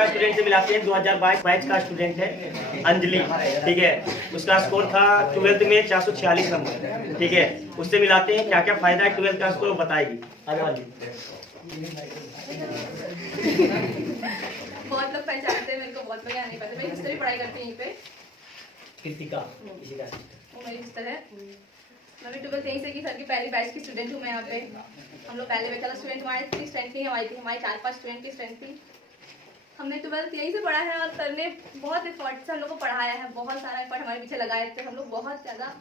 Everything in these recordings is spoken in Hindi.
हमारा स्टूडेंट से मिलाते हैं, 2022 बैच का स्टूडेंट है अंजलि, ठीक है। उसका स्कोर था 12th में 446 नंबर, ठीक है। उससे मिलाते हैं क्या क्या फायदा है 12th का स्कोर बताएगी। आगे वाली बहुत लोग पहचानते हैं मेरे को, बहुत लोग यहाँ नहीं पता। मैं हिस्ट्री पढ़ाई करती हूँ यहीं पे। कृतिका इसी का वो मेरी सिस्टर है। मैं भी 12th यहीं से की, सर की पहली बैच की स्टूडेंट हूँ मैं यहाँ पे। हम लोग पहले बैच वाला स्टूडेंट, हमारी स्ट्रेंथ नहीं हमारी थी, हमारी 4-5 स्टूडेंट की स्ट्रेंथ थी। हमने 12th यहीं से पढ़ा है और सर ने बहुत एफर्ट से हम लोग को पढ़ाया है, बहुत सारा एफर्ट हमारे पीछे लगाए थे। हम लोग बहुत ज़्यादा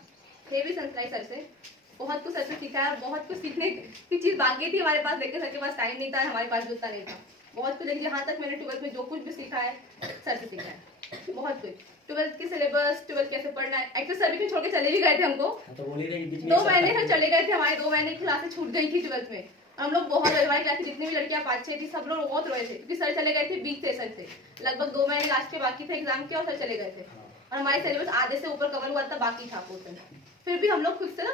हेवी संस्कारी सर से, बहुत कुछ सर से सीखा है। बहुत कुछ सीखने की चीज़ बाकी थी हमारे पास, लेकिन सर के पास टाइम नहीं था, हमारे पास भी उतना नहीं था। बहुत कुछ, लेकिन यहाँ तक मैंने 12th में जो कुछ भी सीखा है सर से सीखा है, बहुत कुछ। 12th की सिलेबस, 12th कैसे पढ़ना है, एक्चुअली सर भी छोड़ के चले भी गए थे हमको। 2 महीने से चले गए थे, हमारे 2 महीने की क्लासेस छूट गई थी 12th में। हम लोग बहुत रोए, हमारी क्लास की जितनी भी लड़कियां 5-6 थी, सब लोग बहुत रोए थे क्योंकि सर चले गए थे बीच सेशन से। लगभग 2 महीने लास्ट के बाकी थे एग्जाम के और सर चले गए थे, और हमारी सिलेबस आधे से ऊपर कवर हुआ था, बाकी था पोर्शन। फिर भी हम लोग खुद से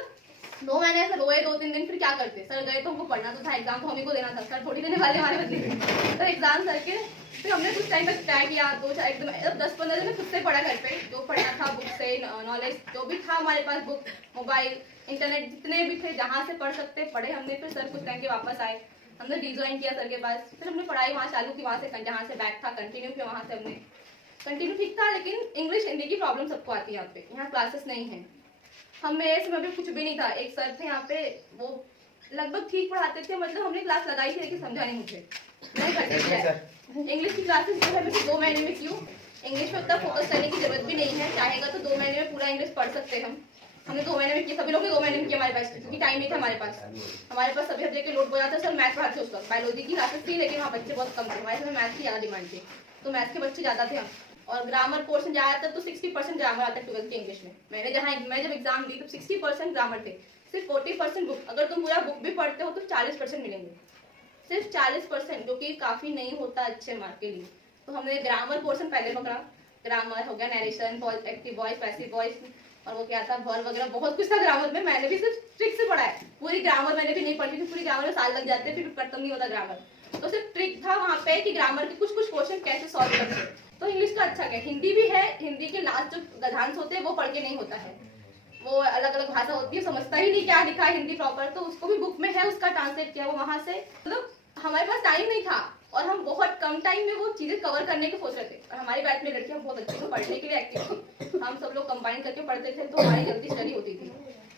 2 महीने ऐसे रोए, 2-3 दिन। फिर क्या करते, सर गए तो हमको पढ़ना तो था, एग्जाम तो हमी को देना था, सर थोड़ी देने वाले हमारे बदले। तो एग्जाम सर के फिर हमने कुछ टाइम तक ट्राई किया, 10-15 दिन में खुद से पढ़ा घर पे, जो पढ़ना था बुक से, नॉलेज जो भी था हमारे पास, बुक, मोबाइल, इंटरनेट जितने भी थे, जहाँ से पढ़ सकते पढ़े हमने। फिर सर कुछ टाइम के वापस आए, हमने रिज्वाइन किया सर के पास। फिर हमने पढ़ाई वहाँ चालू की, वहाँ से जहाँ से बैक था कंटिन्यू किया, वहाँ से हमने कंटिन्यू ठीक था। लेकिन इंग्लिश हिंदी की प्रॉब्लम सबको आती है यहाँ पे, यहाँ क्लासेस नहीं है। हम मेरे इसमें भी कुछ भी नहीं था। एक सर थे यहाँ पे, वो लगभग ठीक पढ़ाते थे, मतलब हमने क्लास लगाई थी लेकिन समझा नहीं मुझे। इंग्लिश की क्लासेस जो है मैं 2 महीने में क्यों, इंग्लिश में उतना फोकस करने की जरूरत भी नहीं है, चाहेगा तो 2 महीने में पूरा इंग्लिश पढ़ सकते हैं हम। हमने 2 महीने में किया, सभी लोग ने 2 महीने में किया हमारे पास, क्योंकि टाइम नहीं था हमारे पास। हमारे पास सभी सब्जेक्ट के लोड हो जाता है। सर मैथ पढ़ाते उस वक्त, बायोलॉजी की क्लासेस थी लेकिन वहाँ बच्चे बहुत कम थे, हमारे समय मैथ की ज़्यादा डिमांड थी, तो मैथ के बच्चे ज़्यादा थे हम। और ग्रामर पोर्शन ज़्यादा था, तो 60% ग्रामर आता है 12th के इंग्लिश में। मैं जब एग्जाम दी तो 60% ग्रामर थे, सिर्फ 40% बुक। अगर तुम पूरा बुक भी पढ़ते हो तो 40% मिलेंगे, सिर्फ 40%, जो कि काफ़ी नहीं होता अच्छे मार्क के लिए। तो हमने ग्रामर पोर्शन पहले पकड़ा। ग्रामर हो गया, narration, active voice, passive voice, और वो क्या था, वर्ब वगैरह, बहुत कुछ था ग्रामर में। मैंने भी सिर्फ ट्रिक से पढ़ा है, पूरी ग्रामर मैंने भी नहीं पढ़ी थी, पूरी ग्रामर में साल लग जाते फिर खत्म नहीं होता ग्रामर। तो सिर्फ ट्रिक था वहाँ पे कि ग्रामर के कुछ कुछ क्वेश्चन कैसे सॉल्व करते। तो इंग्लिश का अच्छा क्या, हिंदी भी है, हिंदी के लास्ट जो गद्यांश होते हैं वो पढ़ के नहीं होता है, वो अलग अलग भाषा होती है, समझता ही नहीं क्या लिखा है हिंदी प्रॉपर, तो उसको भी बुक में है, उसका ट्रांसलेट किया वो वहाँ से। मतलब हमारे पास टाइम नहीं था और हम बहुत कम टाइम में वो चीजें कवर करने की सोच रहे थे। और हमारी बैच में लड़कियां बहुत अच्छे से पढ़ने के लिए एक्टिव थी, हम सब लोग कंबाइन करके पढ़ते थे, तो हमारी जल्दी स्टडी होती थी,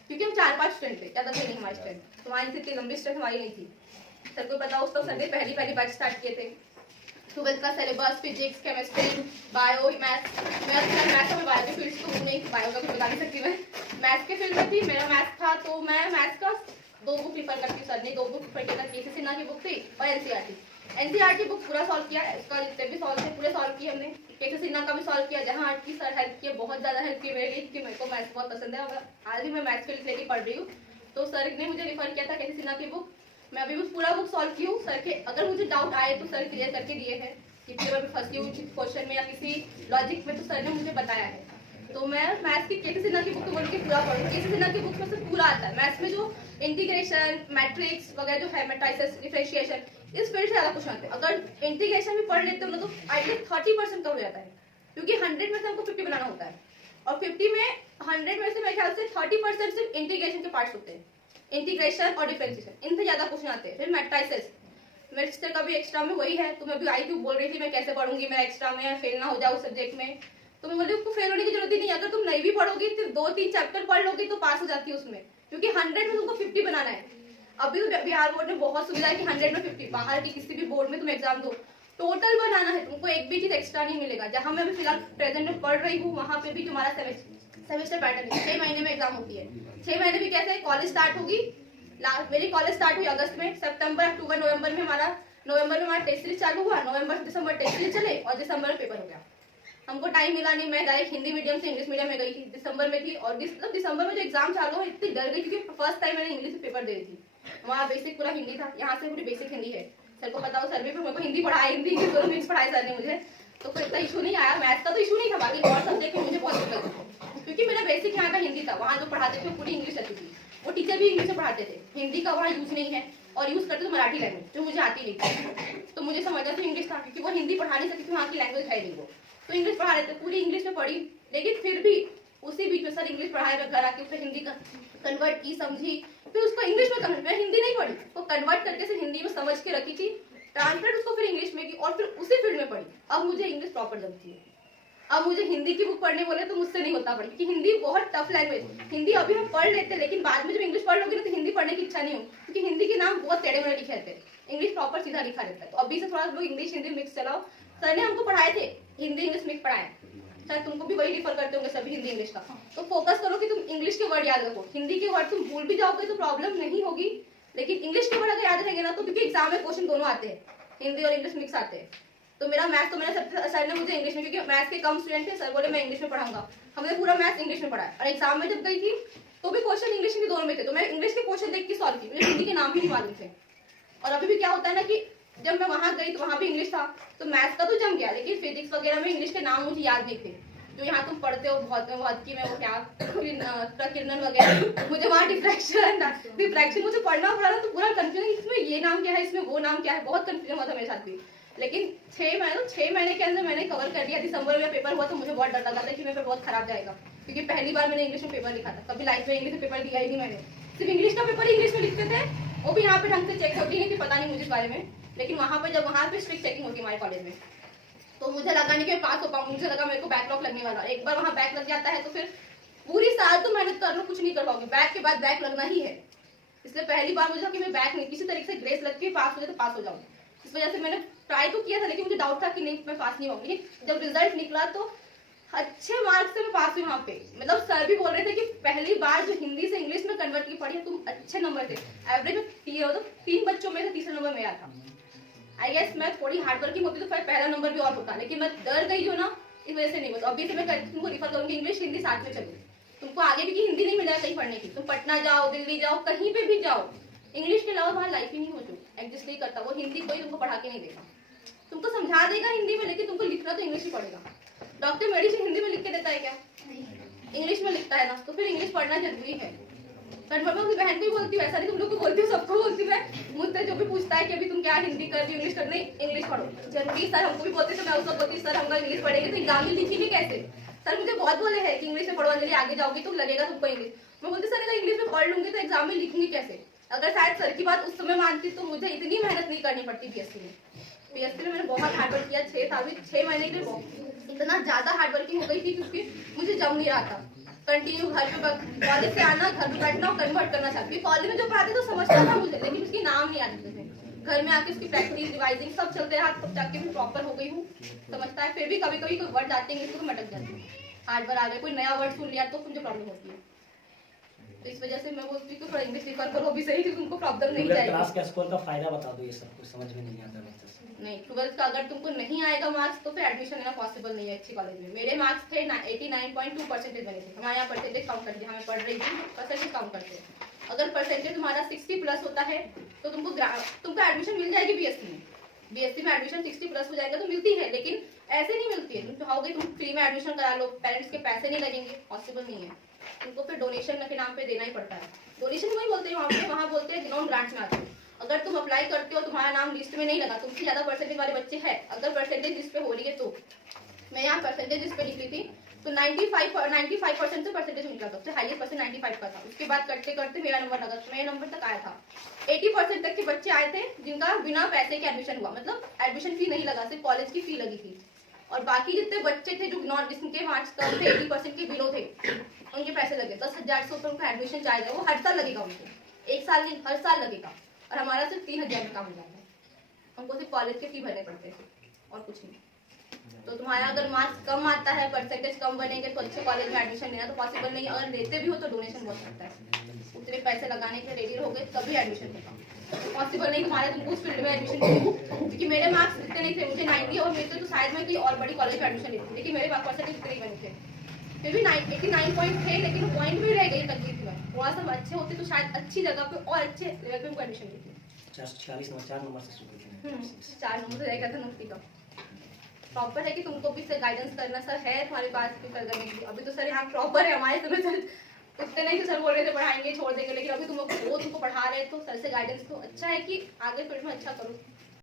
क्योंकि हम 4-5 स्टूडेंट थे, ज्यादा थे नहीं हमारी स्ट्रेंथ। तुम्हारी इतनी लंबी स्ट्रेंथ हमारी नहीं थी। सर को पता, उस तक सर ने पहली बैच स्टार्ट किए थे। 12th का syllabus, physics, chemistry, bio, maths में बायो के फील्ड तो नहीं, बायो का कुछ बता नहीं सकती मैं, मैथ्स के फील्ड में थी। मेरा मैथ्स था तो मैं मैथ्स का 2 बुक प्रीफर करती हूँ। सर ने 2 बुक प्रीफर किया था, केसी सिन्हा की बुक थी और एनसीईआरटी बुक पूरा सॉल्व किया, इसका जितने भी सॉल्व थे पूरे सॉल्व किए हमने। केसी सिन्हा का भी सॉल्व किया, जहाँ आर्ट की सर हेल्प किए, बहुत ज़्यादा हेल्प की मेरे लिए, क्योंकि मेरे को मैथ्स बहुत पसंद है और आज भी मैं मैथ्स के लिए पढ़ रही हूँ। तो सर ने मुझे रिफर किया था केसी सिन्हा की बुक, मैं अभी उस पूरा बुक सॉल्व की हूँ। सर के अगर मुझे डाउट आए तो सर क्लियर करके दिए हैं, किसी बार भी फंसी हूँ क्वेश्चन में या किसी लॉजिक में, तो सर ने मुझे बताया है। तो मैं मैथ्स की केसी सिन्हा की बुक को बोल के पूरा पढ़ूँ। केसी सिन्हा की बुक में से पूरा आता है मैथ्स में, जो इंटीग्रेशन, मैट्रिक्स वगैरह जो है, मैट्रिसेस, डिफरेंशिएशन, इस फील्ड से ज़्यादा क्वेश्चन आते हैं। अगर इंटीग्रेशन भी पढ़ लेते हो ना तो आई थिंक 30% कम हो जाता है, क्योंकि 100 में से हमको 50 बनाना होता है, और 50 में 100 में से मेरे ख्याल से 30% सिर्फ इंटीग्रेशन के पार्ट्स होते हैं, इंटीग्रेशन और डिफरेंशिएशन, इनसे ज़्यादा क्वेश्चन आते हैं। फिर मैट्रिसेस, मेरे सिस्टर का भी एक्स्ट्रा में वही है, तो मैं भी आई थी, बोल रही थी मैं कैसे पढ़ूंगी, मैं एक्स्ट्रा में फेल ना हो जाऊँ सब्जेक्ट में। तो मैं बोली उसको फेल होने की जरूरत ही नहीं है, अगर तुम नहीं भी पढ़ोगी सिर्फ 2-3 चैप्टर पढ़ लोगी तो पास हो जाती है उसमें, क्योंकि 100 में तुमको 50 बनाना है। अभी तो बिहार बोर्ड ने बहुत सुविधा है कि 100 में 50, बाहर की किसी भी बोर्ड में तुम एग्जाम दो, टोटल बनाना है तुमको, एक भी चीज एक्स्ट्रा नहीं मिलेगा। जहाँ मैं अभी फिलहाल प्रेजेंट में पढ़ रही हूँ, वहाँ पे भी तुम्हारा सेमेस्टर पैटर्न है, 6 महीने में एग्जाम होती है। 6 महीने भी कैसे, कॉलेज स्टार्ट होगी, मेरी कॉलेज स्टार्ट हुई अगस्त में, सितंबर, अक्टूबर, नवंबर में हमारा टेस्ट सीरीज चालू हुआ, नवंबर दिसंबर टेस्ट सीरीज चले और दिसंबर में पेपर हो गया। हमको टाइम मिला नहीं, मैं डायरेक्ट हिंदी मीडियम से इंग्लिश मीडियम में गई थी, दिसंबर में थी। और दिसंबर में जो एग्जाम चालू हुआ इतनी डर गई, क्योंकि फर्स्ट टाइम मैंने इंग्लिश में पेपर दे रही थी। वहाँ बेसिक पूरा हिंदी था, यहाँ से पूरी बेसिक हिंदी है। सर को पता हो, सर भी मेरे को हिंदी पढ़ाई, हिंदी इंग्लिश दोनों मिक्स पढ़ाई सर ने मुझे, तो कोई इतना इशू नहीं आया। मैथ्स का तो इशू नहीं था, बाकी और सब्जेक्ट में मुझे बहुत दिक्कत थी, क्योंकि मेरा बेसिक यहाँ का हिंदी था। वहाँ जो पढ़ाते थे पूरी इंग्लिश रहती थी, वो टीचर भी इंग्लिश में पढ़ाते थे, हिंदी का वहाँ यूज नहीं है। और यूज करते थे मराठी लैंग्वेज जो मुझे आती नहीं थी। तो मुझे समझना था इंग्लिश था, क्योंकि वो हिंदी पढ़ा नहीं सकती थी, वहाँ की लैंग्वेज है नहीं वो, तो इंग्लिश पढ़ा रहे थे, पूरी इंग्लिश में पढ़ी। लेकिन फिर भी उसी बीच में सर इंग्लिश पढ़ाया, मैं घर आके उसे हिंदी का कन्वर्ट की, समझी, फिर उसको इंग्लिश में कन्वर्ट, मैं हिंदी नहीं पढ़ी, वो कन्वर्ट करके से हिंदी में समझ के रखी थी, ट्रांसलेट उसको फिर इंग्लिश में की और फिर उसी फील्ड में पढ़ी। अब मुझे इंग्लिश प्रॉपर जमती है। अब मुझे हिंदी की बुक पढ़ने बोले तो मुझसे नहीं होता पढ़ी, क्योंकि हिंदी बहुत टफ लैंग्वेज। हिंदी अभी हम पढ़ लेते हैं, लेकिन बाद में जब इंग्लिश पढ़ लोगे ना तो हिंदी पढ़ने की इच्छा नहीं हो, क्योंकि हिंदी के नाम बहुत टेढ़े मेढ़े लिखे रहते हैं, इंग्लिश प्रॉपर सीधा लिखा रहता है। तो अभी से थोड़ा लोग इंग्लिश हिंदी मिक्स चलाओ। सर ने हमको पढ़ाए थे हिंदी इंग्लिश मिक्स पढ़ाया, शायद तुमको भी वही रिफर करते होंगे सभी हिंदी इंग्लिश का। तो फोकस करो कि तुम इंग्लिश के वर्ड याद रखो, हिंदी के वर्ड तुम भूल भी जाओगे तो प्रॉब्लम नहीं होगी, लेकिन इंग्लिश के वर्ड अगर याद रहेंगे ना तो, क्योंकि एग्जाम में क्वेश्चन दोनों आते हैं, हिंदी और इंग्लिश मिक्स आते हैं। तो मेरा मैथ्स तो मैंने सबसे, सर ने मुझे इंग्लिश में, क्योंकि मैथ्स के कम स्टूडेंट थे, सर बोले मैं इंग्लिश में पढ़ाऊंगा, हमने पूरा मैथ्स इंग्लिश में पढ़ाया। और एग्जाम में जब गई थी तो भी क्वेश्चन इंग्लिश में दोनों में थे, तो मैं इंग्लिश के क्वेश्चन देख के सॉल्व की, मुझे हिंदी के नाम भी नहीं मालूम थे। और अभी भी क्या होता है ना कि जब मैं वहां गई तो वहां भी इंग्लिश था, तो मैथ्स का तो जम गया, लेकिन फिजिक्स वगैरह में इंग्लिश के नाम मुझे याद नहीं थे, जो यहाँ तुम पढ़ते हो बहुत की में, वो क्या प्रकीर्णन वगैरह, मुझे वहाँ डिफ्रैक्शन मुझे पढ़ना पड़ा ना, तो पूरा कंफ्यूजन, इसमें ये नाम क्या है, इसमें वो नाम क्या है, बहुत कंफ्यूजन हुआ था मेरे साथ भी। लेकिन 6 महीने के अंदर मैंने कवर कर लिया। दिसंबर में पेपर हुआ तो मुझे बहुत डर लगा था कि मेरा बहुत खराब जाएगा, क्योंकि पहली बार मैंने इंग्लिश में पेपर लिखा था, कभी लाइफ में इंग्लिश में पेपर दिया ही नहीं मैंने, सिर्फ इंग्लिश का पेपर इंग्लिश में लिखते थे, वो भी यहाँ पे ढंग से चेक होती है कि पता नहीं मुझे इस बारे में, लेकिन वहाँ पे जब वहाँ पे स्ट्रिक्ट चेकिंग होती है हमारे कॉलेज में, तो मुझे लगा नहीं कि मैं पास हो पाऊंगी, मुझे लगा मेरे को बैकलॉग लगने वाला। एक बार वहाँ बैक लग जाता है तो फिर पूरी साल तो मेहनत कर लो, कुछ नहीं कर पाओगे, बैक के बाद बैक लगना ही है। इसलिए पहली बार मुझे कि मैं बैक नहीं, किसी तरीके से ग्रेस लग के पास हो जाए तो पास हो जाऊँ। इस वजह से मैंने ट्राई तो किया था, लेकिन मुझे डाउट था कि नहीं मैं पास नहीं होंगी। जब रिजल्ट निकला तो अच्छे मार्क्स से मैं पास हुई वहाँ पे, मतलब सर भी बोल रहे थे कि पहली बार जो हिंदी से इंग्लिश में कन्वर्ट की पढ़ी, तुम अच्छे नंबर थे, एवरेज में 3 बच्चों में से तीसरा नंबर मेरा था। आई गेस मैं थोड़ी हार्ड वर्किंग होती तो फिर पहला नंबर भी और होता, लेकिन मैं डर गई जो ना, इस वजह से नहीं होता। अभी से मैं तुमको रिफर करूंगी इंग्लिश हिंदी साथ में चलो, तुमको आगे भी हिंदी नहीं मिलेगा कहीं पढ़ने की, तुम पटना जाओ, दिल्ली जाओ, कहीं पे भी जाओ, इंग्लिश के अलावा तुम्हारी लाइफ ही नहीं हो, जो एडजस्ट नहीं करता वो हिंदी कोई तुमको पढ़ा के नहीं देगा, तुमको समझा देगा हिंदी में, लेकिन तुमको लिखना तो इंग्लिश ही पड़ेगा। डॉक्टर मेडिसिन हिंदी में लिख के देता है क्या? इंग्लिश में लिखता है ना, तो फिर इंग्लिश पढ़ना जरूरी है। कन्फर्म अपनी बहन को भी बोलती हूँ, ऐसा नहीं तुम लोग को बोलती हूँ, सबको बोलती हूँ मैं। मुझसे जो भी पूछता है कि अभी तुम क्या हिंदी कर रही हो, इंग्लिश कर रही, इंग्लिश पढ़ो जरूरी। सर हमको भी बोलते थे, मैं उसको बोलती सर हम इंग्लिश पढ़ेंगे तो एग्जाम में लिखी भी कैसे? सर मुझे बहुत बोले हैं कि इंग्लिश में पढ़ो अंजलि, आगे जाओगी तो लगेगा तुमको इंग्लिश। मैं बोलती सर अगर इंग्लिश में पढ़ लूंगी तो एग्जाम में लिखूंगी कैसे? अगर शायद सर की बात उस समय मानती तो मुझे इतनी मेहनत नहीं करनी पड़ती बीएससी में। बीएससी में मैंने बहुत हार्डवर्क किया, 6 महीने के लिए इतना ज्यादा हार्डवर्किंग हो गई थी, क्योंकि मुझे जम नहीं रहा था कंटिन्यू घर पे, कॉलेज से आना, घर पे बैठना और कन्वर्ट करना चाहती थी। कॉलेज में जो पढ़ाते तो समझता था मुझे, लेकिन उसके नाम नहीं आते थे। घर में आके उसकी प्रैक्टिस रिवाइजिंग सब चलते रहा, तब जाके भी प्रॉपर हो गई हूँ, समझता है। फिर भी कभी कभी कोई वर्ड आते हैं तो मटक जाती हूँ, हार्ड वर्ड आ गया, कोई नया वर्ड सुन लिया तो मुझे प्रॉब्लम होती है। तो इस वजह से मैं बोलती हूँ थोड़ा इंग्लिश रिफर करो भी सही, क्योंकि उनको प्रॉब्लम नहीं जाएगी। क्लास का स्कोर का फायदा बता दो, ये सब कुछ समझ में नहीं आता। नहीं, 12th का अगर तुमको नहीं आएगा मार्क्स तो फिर एडमिशन लेना पॉसिबल नहीं है अच्छी कॉलेज में। मेरे मार्क्स थे 89.2% बने थे, हमारे यहाँ परसेंटेज काउंट करते हैं, हमें पढ़ रही थी परसेंटेज काउंट करते हैं। अगर परसेंटेज तुम्हारा 60+ होता है तो तुमको एडमिशन मिल जाएगी बीएससी में। बीएससी में एडमिशन 60+ हो जाएगा तो मिलती है, लेकिन ऐसे नहीं मिलती है। तुम चाहोगे तुम फ्री में एडमिशन करा लो, पेरेंट्स के पैसे नहीं लगेंगे, पॉसिबल नहीं है। तुमको फिर डोनेशन के नाम पे देना ही पड़ता है। डोनेशन वही बोलते हैं वहाँ बोलते हैं ग्राउंड ग्रांट्स में आते हैं। अगर तुम अप्लाई करते हो, तुम्हारा नाम लिस्ट में नहीं लगा, तुमसे ज्यादा परसेंटेज वाले बच्चे हैं, अगर परसेंटेज लिस्ट पे हो रही है तो, मैं यहाँ परसेंटेज लिस्ट पे लिख रही थी तो 95% से परसेंटेज निकला, सबसे हाईएस्ट परसेंट 95 का था। उसके बाद करते करते मेरा नंबर लगा, मेरे नंबर तक आया था। 80% तक के बच्चे आए थे जिनका बिना पैसे के एडमिशन हुआ, मतलब एडमिशन फी नहीं लगा, सिर्फ कॉलेज की फी लगी थी। और बाकी जितने बच्चे थे जो नॉन, जिनके मार्क्स कम थे, 80% के बिलो थे, उनके पैसे लगे 10,000 से ऊपर उनका एडमिशन चाहिए, वो हर साल लगेगा उनको, एक साल नहीं हर साल लगेगा। और हमारा सिर्फ 3,000 में काम हो जाता है, हमको सिर्फ कॉलेज के फी भरने पड़ते हैं और कुछ नहीं। तो तुम्हारा अगर मार्क्स कम आता है, परसेंटेज कम बनेंगे तो अच्छे कॉलेज में एडमिशन लेना तो पॉसिबल नहीं। अगर लेते भी हो तो डोनेशन बहुत सकता है, उतने पैसे लगाने के रेडी हो गए तभी एडमिशन होगा, पॉसिबल नहीं तुम्हारे तुमको उस फील्ड में एडमिशन लेना। क्योंकि मेरे मार्क्स इतने नहीं थे, मुझे 90 और मिलते तो शायद मैं कोई और बड़ी कॉलेज में एडमिशन लेती, लेकिन मेरे परसेंटेज इतने ही बने थे, फिर भी 89 पॉइंट थे, लेकिन पॉइंट भी रह गई तकलीफ में। थोड़ा सा अच्छे होते तो शायद अच्छी जगह पे और अच्छे लेवल पे एडमिशन लेती। 4 नंबर से शुरू किया, 4 नंबर से रहेगा था मुफ्ती का। प्रॉपर है कि तुमको भी सर गाइडेंस करना, सर है तुम्हारे पास कर देने के लिए। अभी तो सर यहाँ प्रॉपर है हमारे, तुम्हें सर उतने नहीं सर बोल रहे थे पढ़ाएंगे छोड़ देंगे, लेकिन अभी तुम लोग वो तुमको पढ़ा रहे हैं तो सर से गाइडेंस तो अच्छा है कि आगे फील्ड में अच्छा करो।